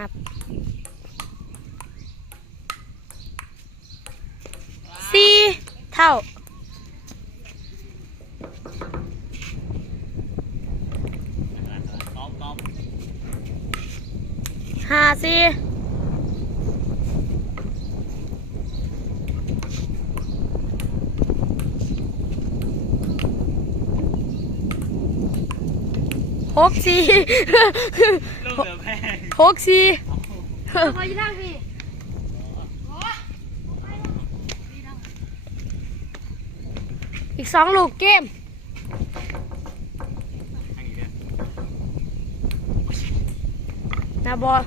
นับ สี่เท่าซ้อมซ้อมห้าสี่หกสี่ลูกเสือแพง หกสี่พอยี่ทางพี่อีกสองลูกเกมทางนี้เนี่ยนะบอล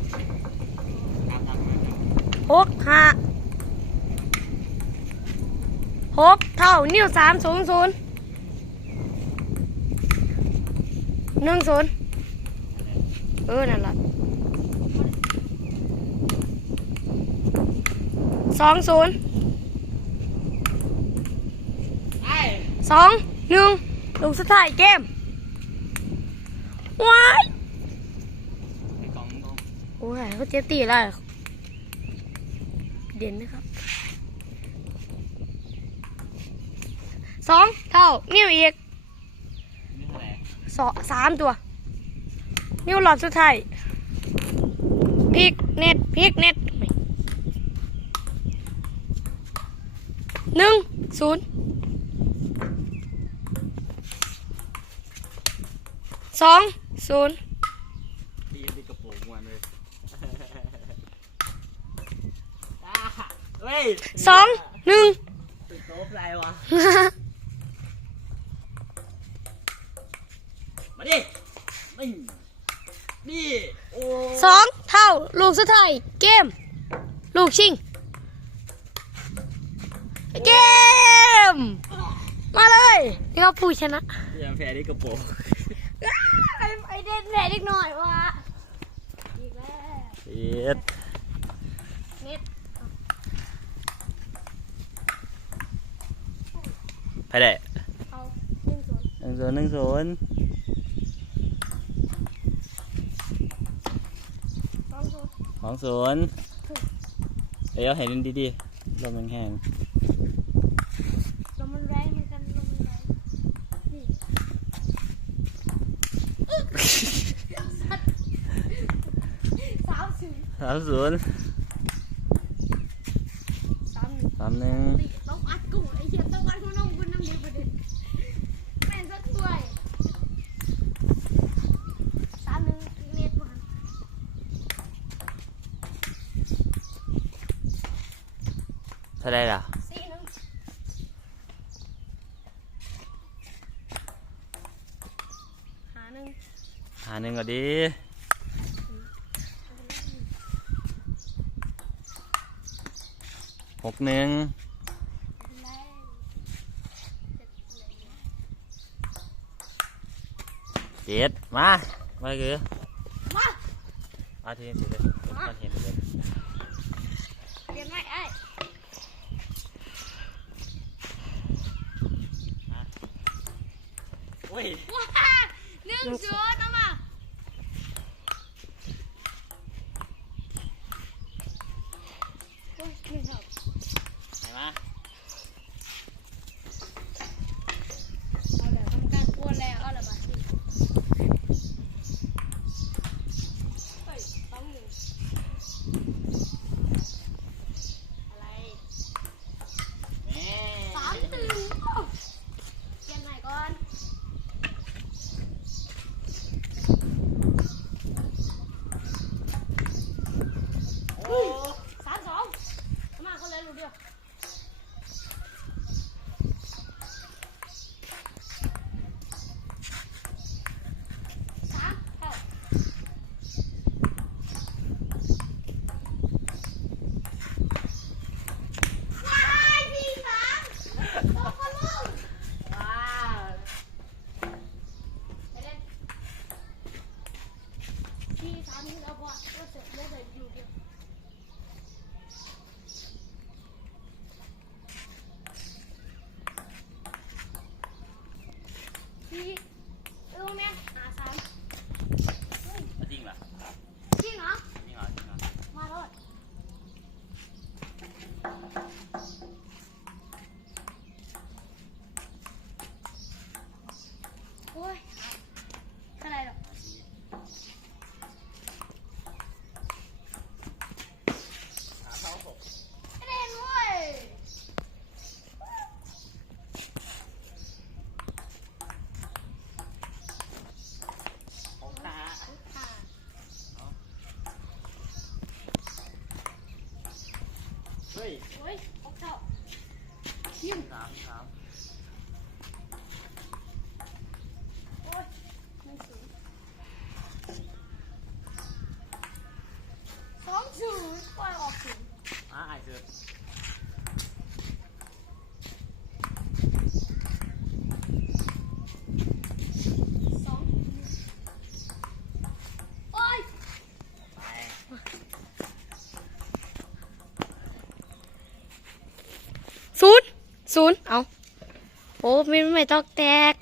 ตามตามมาหกห้าหกเท่านิ้วสามศูนย์ศูนย์หนึ่งศูนย์เออ นั่นละ สองศูนย์สองหนึ่งลูกสุดท้ายเกมว้ายโอ้ยเขาเจ็บตีแล้ว เด่นนะครับสองเท่านิ้วอีกสองสามตัว นิ้วหลอดสุดท้ายพลิกเน็ตพลิกเน็ต หนึ่งศูนย์สองศูนย์ตีนตีกระโปรงมันเลยอ่าเฮ้ยสองหนึ่งติดโต๊ะอะไรวะ มาดินี่นี่โอ้สองเท่า ลูกสุดท้ายเกม ลูกชิง เกม มาเลย นี่เขาผู้ชนะยังแพ้ที่กระโปรงไอ้ไอ้เด่นแหล่เล็กหน่อยว่ะอีกแล้วเอ็ดนิดไปได้เอาหนึ่งศูนย์หนึ่งศูนย์หนึ่งศูนย์สองศูนย์สองศูนย์เอ้ยเอาให้ดินดีๆลมแห้งลมมันแรงเหมือนกันลมมันแรงนี่สาม ศูนย์ๆสามศูนย์สาม หนึ่งสามหนึ่งติต้องอัดกูไอ้เหี้ยต้องอัดกูน้องกูน้ำเดียวประเด็นแม่งสักถ้วยสามหนึ่งเน็ตมันเท่าไรล่ะสี่หนึ่งหาหนึ่งหาหนึ่งก็ดีหกหนึ่งแรงเจ็ดมามาคือมามาทีนี้สิเลยมาทีนี้เลยเรียนไหมไอ้โอ้ยว้าหนึ่งศูน ศูนย์เอาโอ้ไม่ไม่ต้องแตก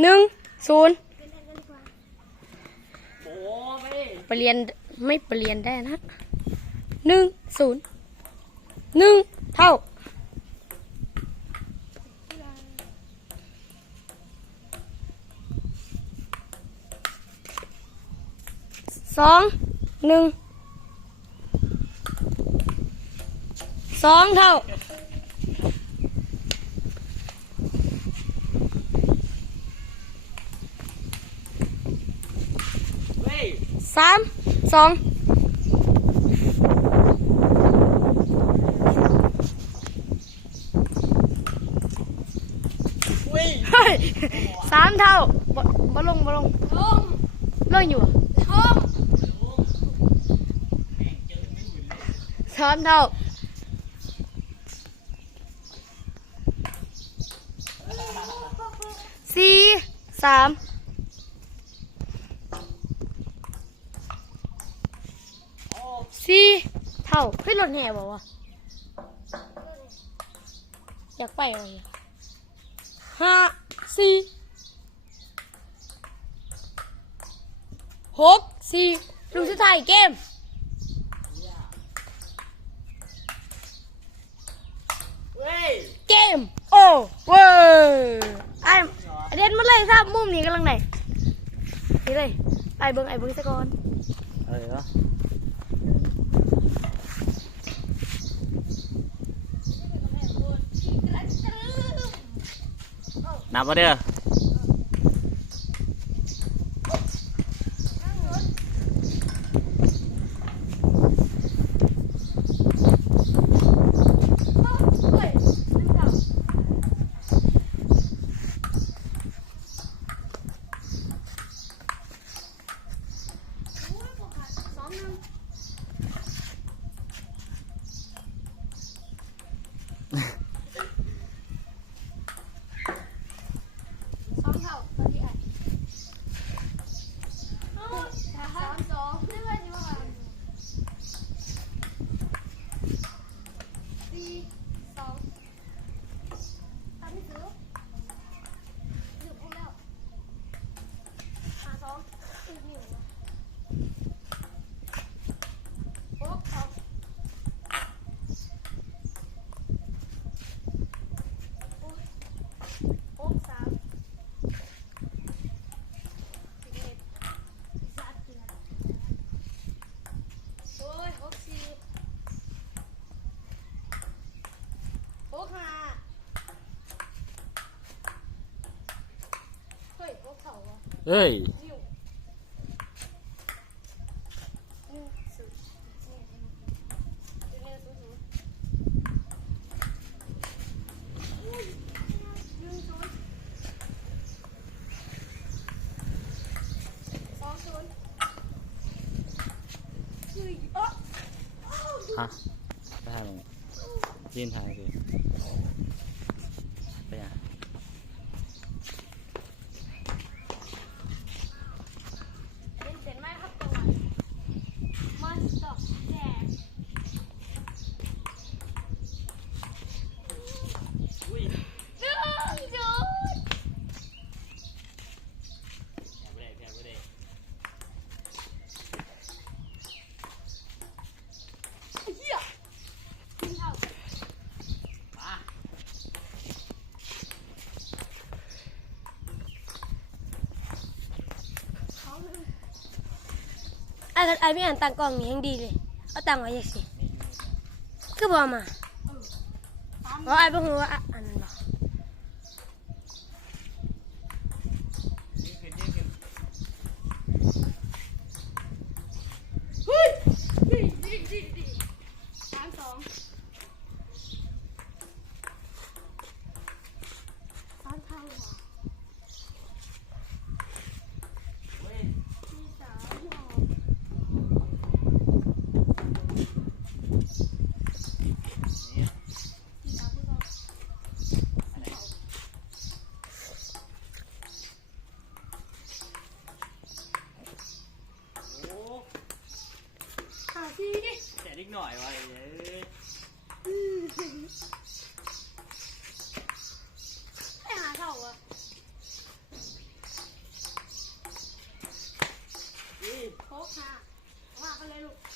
หนึ่งศูนย์เป็นอะไรกันดีกว่าโอ้ไม่เปลี่ยนไม่เปลี่ยนได้นะหนึ่งศูนย์หนึ่งเท่าสองหนึ่ง สองเท่าเฮ้ยสาม สองเฮ้ยเฮ้ยสามเท่าบ่บ่ลงบ่ลงลงลงอยู่ลงสามเท่า สี่สามสี่เท่าขึ้นรถแห่บอกว่าวะอยากไปอะไรห้าสี่หกสี่ลูกสุดท้ายเกมเฮ้ย เกมโอ้เว้ยไอ้ไอ้เด่นมาเลยครับมุมนี้กำลังไหนนี่เลยไอ้เบิ้งไอ้เบิ้งสะก่อนอะไรวะนับมาเด้อ เฮ้ยหนึ่งสองสองหนึ่งสองเท่าตอนนี้ไอ้ สามสองเพื่อนอยู่ว่าสี่สองทำไม่ถือหยุดแล้วหาสองอีกหนึ่งโอ๊ะสองโอ๊ะโอ๊ะสามสิบเอ็ดสามสิบ โอ้ยหกสี่หกห้าเฮ้ยหก เข่าอะเฮ้ยนิ้วหนึ่งศูนย์หนึ่งหนึ่งหนึ่งศูนย์ศูนย์อุ้ยหนึ่งศูนย์สองศูนย์เฮ้ยเอ๊ะอ้าว ฮะไปทางลงยืนทางสิไปอะ เป็นเสร็จไหมครับตัวมันตกแดด อุ้ย หนึ่งจุด แพ้ไม่ได้แพ้ไม่ได้ เหี้ยกินเท่า มา เขาหนึ่ง ไอ้ก็ไอ้ไม่อ่านตังกล้องนี่ยังดีเลย เอาตังไว้ยังสิ คือบอกมาสามเพราะไอ้บ่ฮู้ว่า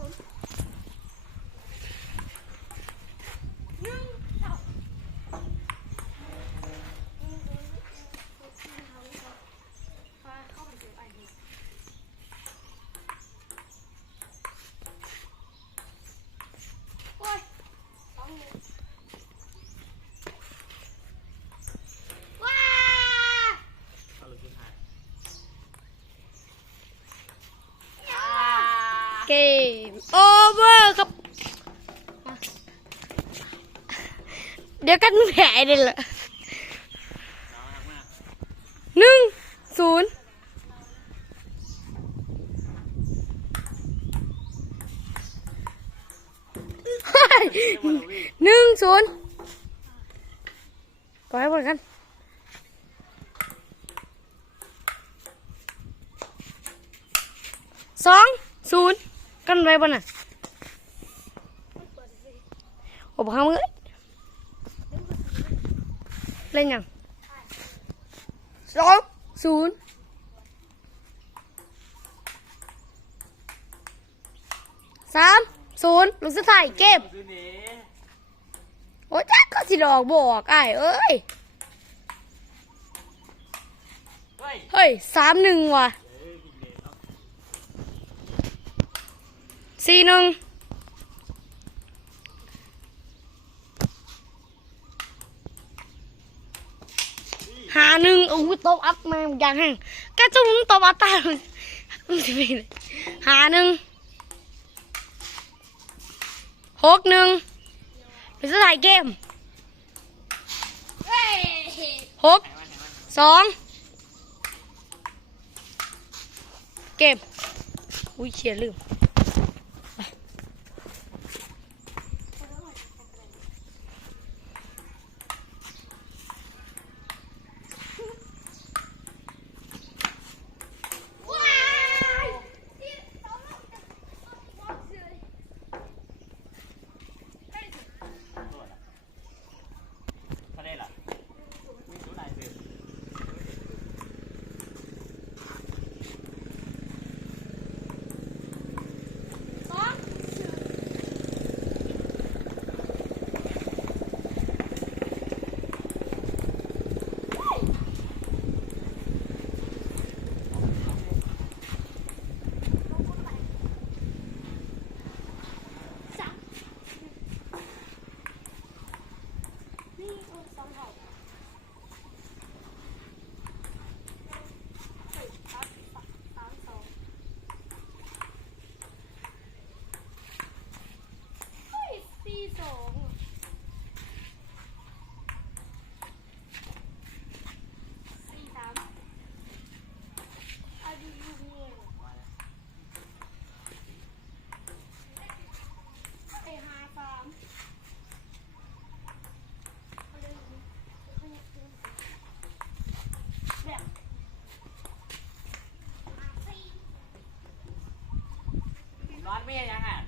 one. เดี๋ยวกันแผลเด็ดละหนึ่งศูนย์หนึ่งศูนย์ปล่อให้หมดกันสองศูนย์กันไว้บนน่ะโอ้บ้ามือ เล่นยังสองศูนย์สามศูนย์ลูกสุดท้ายเก็บโอ้ยจ้าก็สิดอกบอกไอ้เอ้ย เฮ้ยสามหนึ่งว่ะสี่หนึ่งาหนึ่งอุ้ยตบอัพแม่ยางแห้งกระจุงตบอัตาหาหนึ่งหกหนึ่งหรือจะถ่ายเกมหกสองเกมอุ้ยเขียนลืม ต้องถ่าย ไม่ใช่อาะ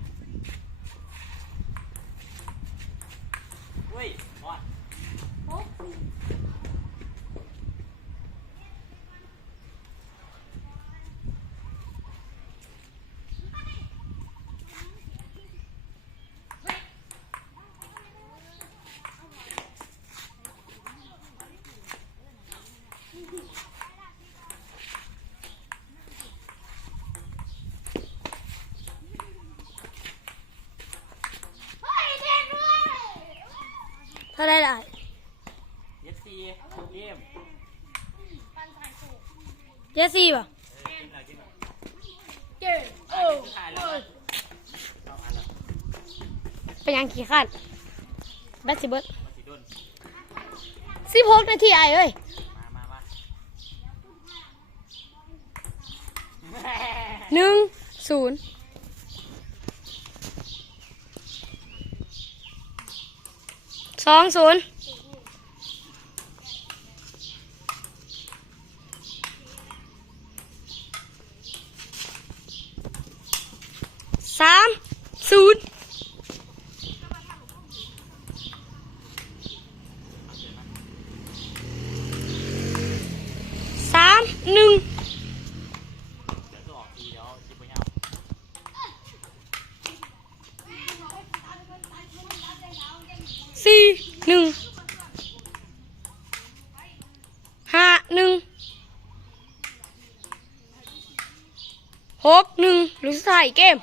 ได้ได้เจ็ดสี่ลูกเอ็มเจสี่ป่ะเจโอ้เป็นยังขี่ขันแบตสิเบิร์ดสิบหกนาทีไอ้เอ้ยหนึ่งศูนย์ สองศูนย์สามศูนย์สามหนึ่ง เดี๋ยวตัวออกทีเดี๋ยวจิบไปเอา สี่หนึ่งห้าหนึ่ง หกหนึ่งหรือสุดท้ายเกม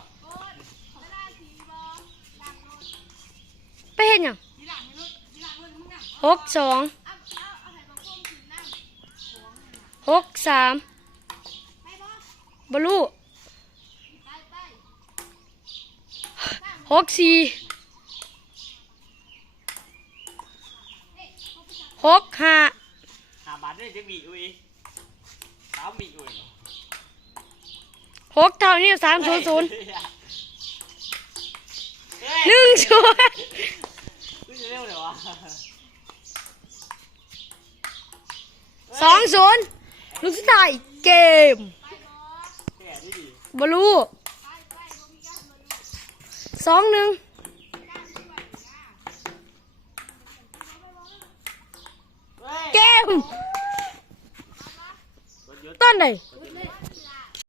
ไปเห็นยังหกสองหกสามบลูหกสี่หกห้าหาบาทได้จะมีอุ้ยสามมีอุ้ย หกเท่านี้สามศูนย์ศูนย์เฮ้ยหนึ่งศูนย์อุ้ยเร็วเลยวะสองศูนย์ลูกสุดท้ายเกมแก่ดิดิบลูสองหนึ่งเฮ้ยเกมรถยศต้นไหนรถ